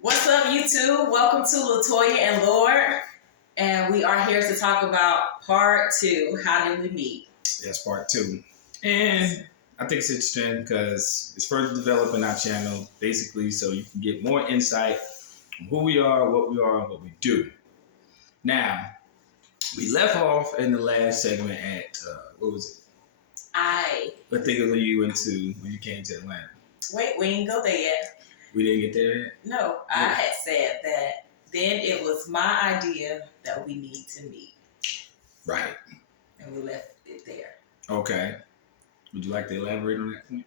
What's up, YouTube? Welcome to LaToya and Lord. And we are here to talk about part 2. How did we meet? That's part 2. And I think it's interesting because it's further developing our channel, basically, so you can get more insight on who we are, and what we do. Now, we left off in the last segment at, what was it? I think of you when you came to Atlanta. Wait, we didn't go there yet. We didn't get there yet? No, I had said that then it was my idea that we need to meet. Right. And we left it there. Okay. Would you like to elaborate on that point?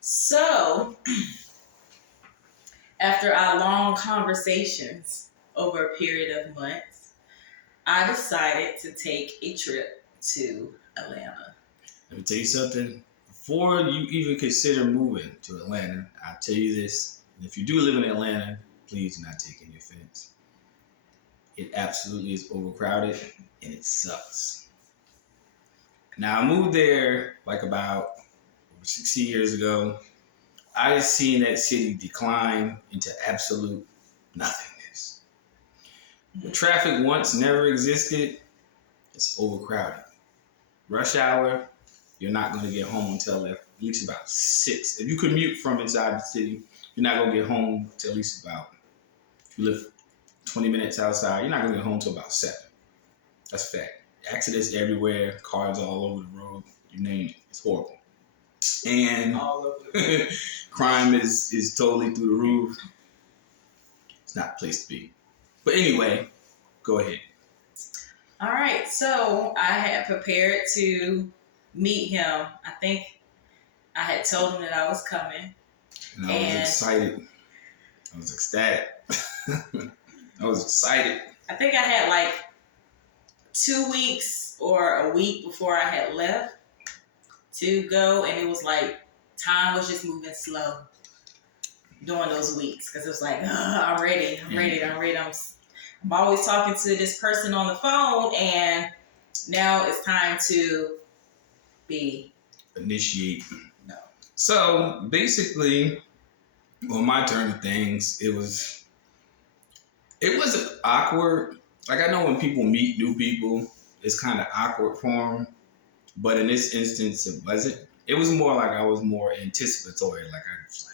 So, after our long conversations over a period of months, I decided to take a trip to Atlanta. Let me tell you something. Before you even consider moving to Atlanta, I'll tell you this. If you do live in Atlanta, please do not take any offense. It absolutely is overcrowded and it sucks. Now, I moved there like about 60 years ago. I just seen that city decline into absolute nothingness. The traffic once never existed. It's overcrowded. Rush hour, you're not going to get home until at least about 6. If you commute from inside the city, you're not going to get home until at least about, if you live 20 minutes outside, you're not going to get home until about 7. That's a fact. Accidents everywhere, cars all over the road, you name it. It's horrible. And all over the road. Crime is totally through the roof. It's not a place to be. But anyway, go ahead. All right, so I had prepared to meet him. I think I had told him that I was coming. And I was excited. I was ecstatic. I was excited. I think I had like 2 weeks or a week before I had left to go. And it was like, time was just moving slow during those weeks. Because it was like, I'm ready. I'm always talking to this person on the phone. And now it's time to initiate. No. So basically, on my turn of things, it wasn't awkward. Like, I know when people meet new people, it's kind of awkward for them. But in this instance, it wasn't. It was more like I was more anticipatory. Like, I was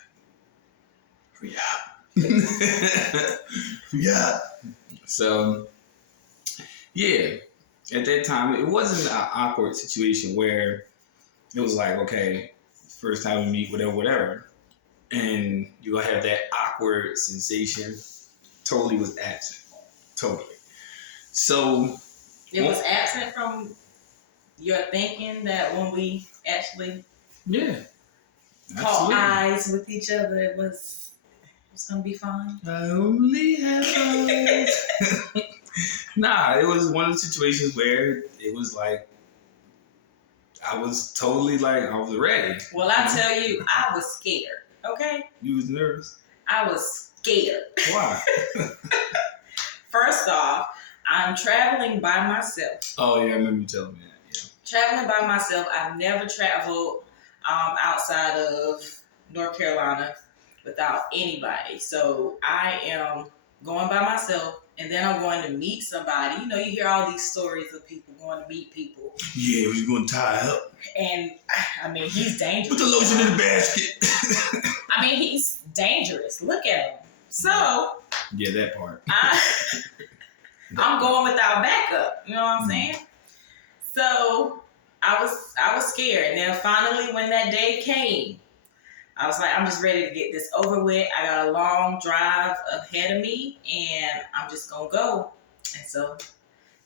like, yeah. So, yeah. At that time, it wasn't an awkward situation where it was like, okay, first time we meet, whatever. And you're going to have that awkward sensation. Totally was absent. Totally. So. It was absent from your thinking that when we actually caught eyes with each other, it was going to be fine. I only have eyes. Nah, it was one of the situations where it was like, I was totally like, I was ready. Well, I tell you, I was scared, okay? You was nervous? I was scared. Why? First off, I'm traveling by myself. Oh, yeah, I remember you telling me that, yeah. Traveling by myself. I've never traveled outside of North Carolina without anybody. So I am going by myself. And then I'm going to meet somebody. You know, you hear all these stories of people going to meet people. Yeah, we're going to tie up. And, I mean, he's dangerous. Put the lotion in the basket. I mean, he's dangerous. Look at him. So. Yeah, that part. I'm going without backup. You know what I'm saying? So, I was scared. And then finally, when that day came, I was like, I'm just ready to get this over with. I got a long drive ahead of me, and I'm just going to go. And so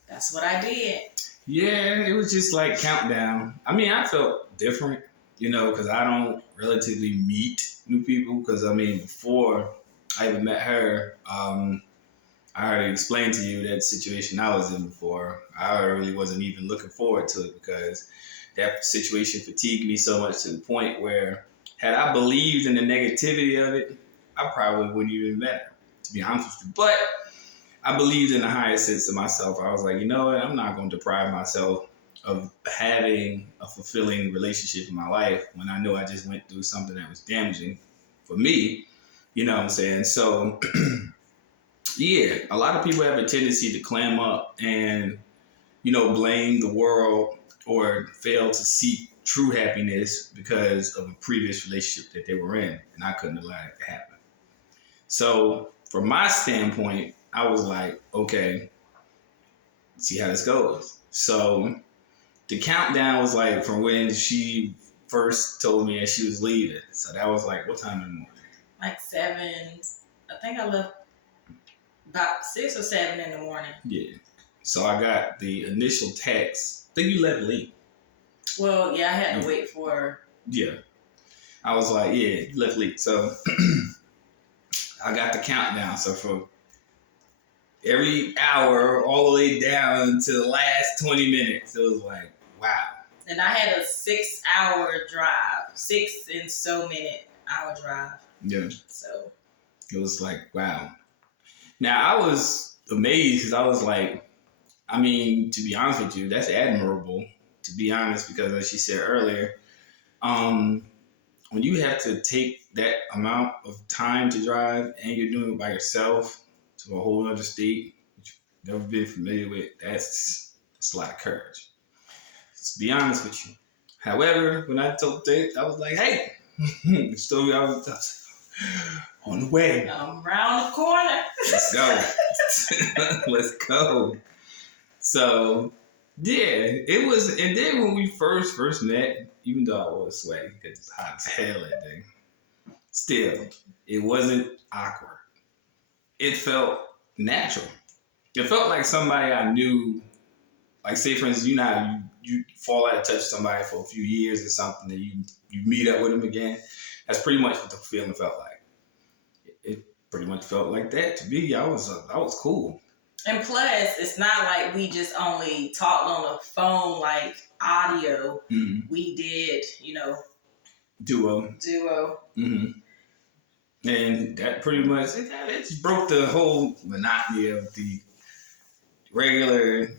that's what I did. Yeah, it was just like countdown. I mean, I felt different, because I don't relatively meet new people. Because, I mean, before I even met her, I already explained to you that situation I was in before. I really wasn't even looking forward to it because that situation fatigued me so much to the point where had I believed in the negativity of it, I probably wouldn't even met her, to be honest with you. But I believed in the highest sense of myself. I was like, you know what? I'm not going to deprive myself of having a fulfilling relationship in my life when I know I just went through something that was damaging for me. You know what I'm saying? So, yeah, a lot of people have a tendency to clam up and, blame the world or fail to seek true happiness because of a previous relationship that they were in. And I couldn't allow it to happen. So, from my standpoint, I was like, okay, see how this goes. So, the countdown was like from when she first told me that she was leaving. So, that was like, what time in the morning? Like 7. I think I left about 6 or 7 in the morning. Yeah. So I got the initial text. I think you left late. Well, yeah, I had to wait for her. Yeah. I was like, yeah, you left late. So I got the countdown. So for every hour, all the way down to the last 20 minutes, it was like, wow. And I had a 6-hour drive, 6 and so minute hour drive. Yeah. So it was like, wow. Now I was amazed because I was like, I mean, to be honest with you, that's admirable, to be honest, because as she said earlier, when you have to take that amount of time to drive and you're doing it by yourself to a whole other state that you've never been familiar with, that's a lot of courage. To be honest with you. However, when I told Tate, I was like, hey, the story I was on the way. I'm around the corner. Let's go. Let's go. So, yeah, it was, and then when we first met, even though I was sweaty because it's hot as hell that day, still, it wasn't awkward. It felt natural. It felt like somebody I knew, like say for instance, you fall out of touch with somebody for a few years or something, and you meet up with them again. That's pretty much what the feeling felt like. It pretty much felt like that to me. I was cool. And plus, it's not like we just only talked on the phone, like audio. Mm-hmm. We did, duo. Mm-hmm. And that pretty much, it just broke the whole monotony of the regular,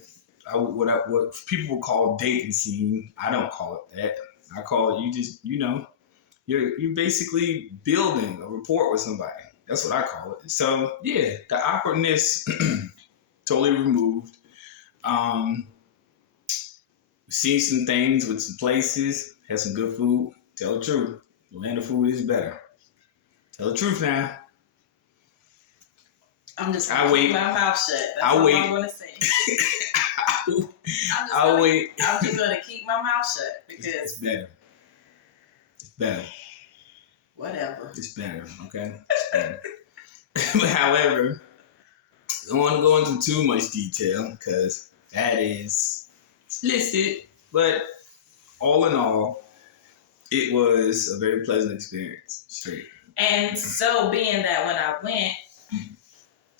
what people would call dating scene. I don't call it that. I call it, you just, you're basically building a rapport with somebody. That's what I call it. So, yeah, the awkwardness totally removed. Seen some things with some places, had some good food. Tell the truth. The land of food is better. Tell the truth now. I'm just going to keep my mouth shut. That's all I'm going to say. I'm just going to keep my mouth shut because it's better. It's better. Whatever. It's better, okay? It's better. But however, I don't want to go into too much detail because that is listed. But all in all, it was a very pleasant experience. Straight. And so being that when I went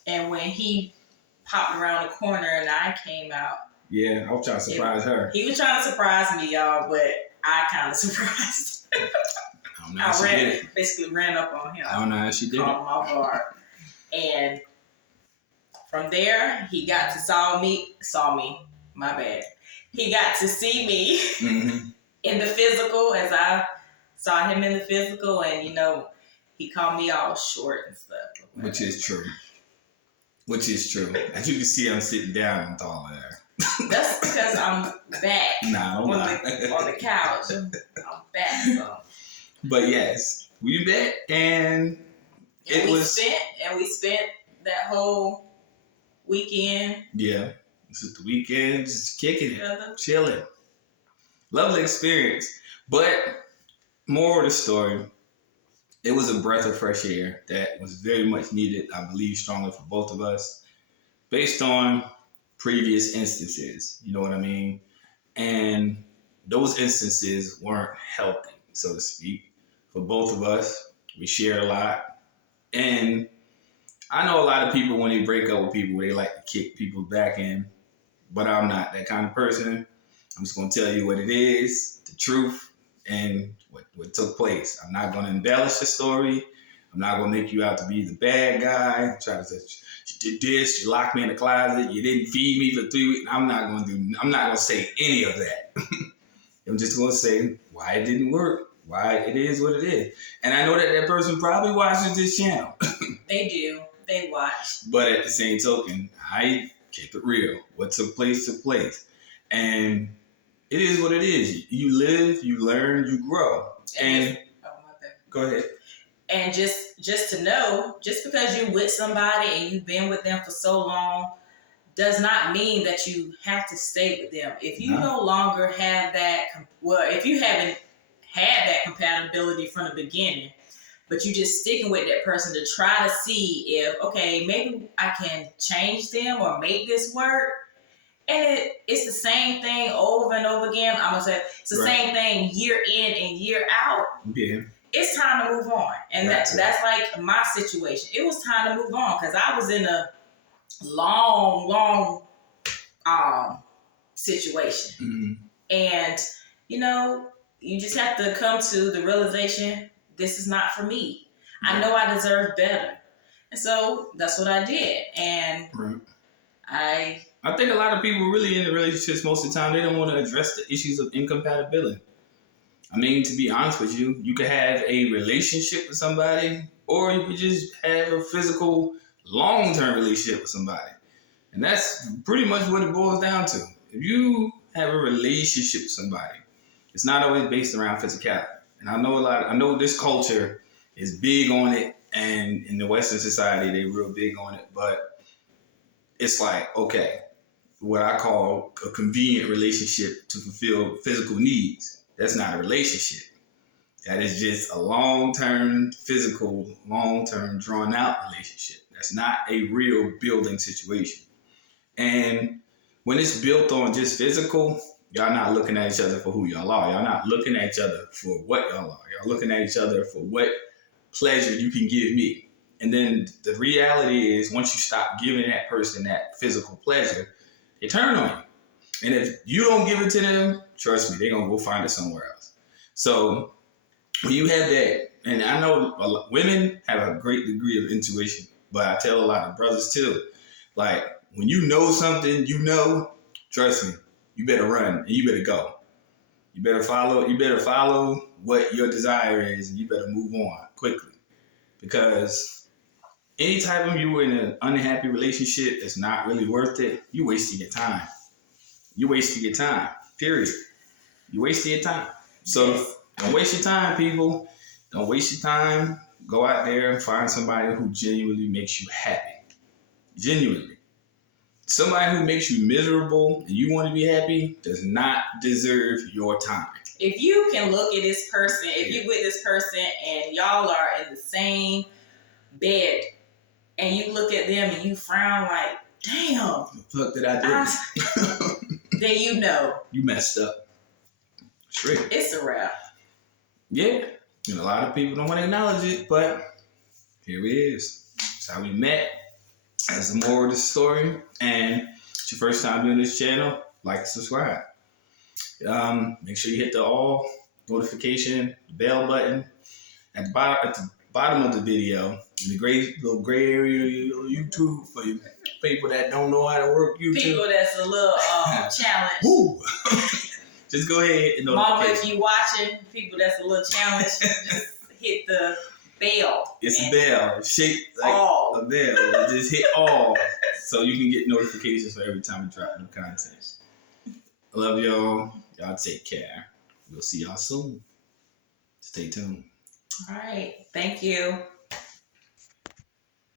and when he popped around the corner and I came out. Yeah, I was trying to surprise her. He was trying to surprise me, y'all, but I kind of surprised. I basically ran up on him. I don't know how she did it. On my guard. And from there, he got to saw me, my bad. He got to see me in the physical as I saw him in the physical, and he called me all short and stuff. Which is true. As you can see, I'm sitting down and taller there. That's because I'm back on the couch. I'm back. So. But yes, we met and we spent that whole weekend. Yeah, this is the weekend, just kicking it, chilling. Lovely experience. But more of the story, it was a breath of fresh air that was very much needed, I believe strongly for both of us, based on previous instances, you know what I mean? And those instances weren't healthy, so to speak, for both of us. We shared a lot. And I know a lot of people, when they break up with people, they like to kick people back in, but I'm not that kind of person. I'm just going to tell you what it is, the truth, and what took place. I'm not going to embellish the story. I'm not going to make you out to be the bad guy. Try to say, you did this, you locked me in the closet, you didn't feed me for 3 weeks. I'm not going to say any of that. I'm just going to say why it didn't work, why it is what it is. And I know that person probably watches this channel. They do. They watch. But at the same token, I keep it real. What took place took place. And it is what it is. You live, you learn, you grow. And go ahead. And just to know, just because you're with somebody and you've been with them for so long, does not mean that you have to stay with them. If you no longer have that, if you haven't had that compatibility from the beginning, but you just sticking with that person to try to see if, okay, maybe I can change them or make this work. And it's the same thing over and over again. I'm going to say it's the same thing year in and year out. Yeah. It's time to move on. And that's like my situation. It was time to move on because I was in a long situation. Mm-hmm. And, you just have to come to the realization, this is not for me. I know I deserve better. And so that's what I did. And I think a lot of people really in relationships most of the time, they don't want to address the issues of incompatibility. I mean, to be honest with you, you could have a relationship with somebody, or you could just have a physical, long-term relationship with somebody. And that's pretty much what it boils down to. If you have a relationship with somebody, it's not always based around physicality. And I know this culture is big on it, and in the Western society, they're real big on it, but it's like, okay, what I call a convenient relationship to fulfill physical needs. That's not a relationship. That is just a long-term, physical, long-term, drawn-out relationship. That's not a real building situation. And when it's built on just physical, y'all not looking at each other for who y'all are. Y'all not looking at each other for what y'all are. Y'all looking at each other for what pleasure you can give me. And then the reality is, once you stop giving that person that physical pleasure, they turn on you. And if you don't give it to them, trust me, they're going to go find it somewhere else. So when you have that, and I know women have a great degree of intuition, but I tell a lot of brothers too, like when you know something, trust me, you better run and you better go. You better follow what your desire is, and you better move on quickly. Because anytime you were in an unhappy relationship that's not really worth it, you're wasting your time. You're wasting your time, period. You're wasting your time. So don't waste your time, people. Don't waste your time. Go out there and find somebody who genuinely makes you happy. Genuinely. Somebody who makes you miserable and you want to be happy does not deserve your time. If you can look at this person, if you're with this person and y'all are in the same bed and you look at them and you frown like, damn. The fuck did I do? Then you know. You messed up. Straight. It's a wrap. Yeah. And a lot of people don't want to acknowledge it, but here it is. That's how we met. That's the moral of the story. And it's your first time doing this channel, like and subscribe. Make sure you hit the all notification, the bell button at the bottom of the video, in the little gray area of YouTube for you people that don't know how to work YouTube. People that's a little challenge. Woo! Just go ahead and Mama, if you watching, people that's a little challenge, just hit the bell. It's a bell. It's shaped like a bell. Just hit all so you can get notifications for every time we drop new content. I love y'all. Y'all take care. We'll see y'all soon. Stay tuned. All right. Thank you.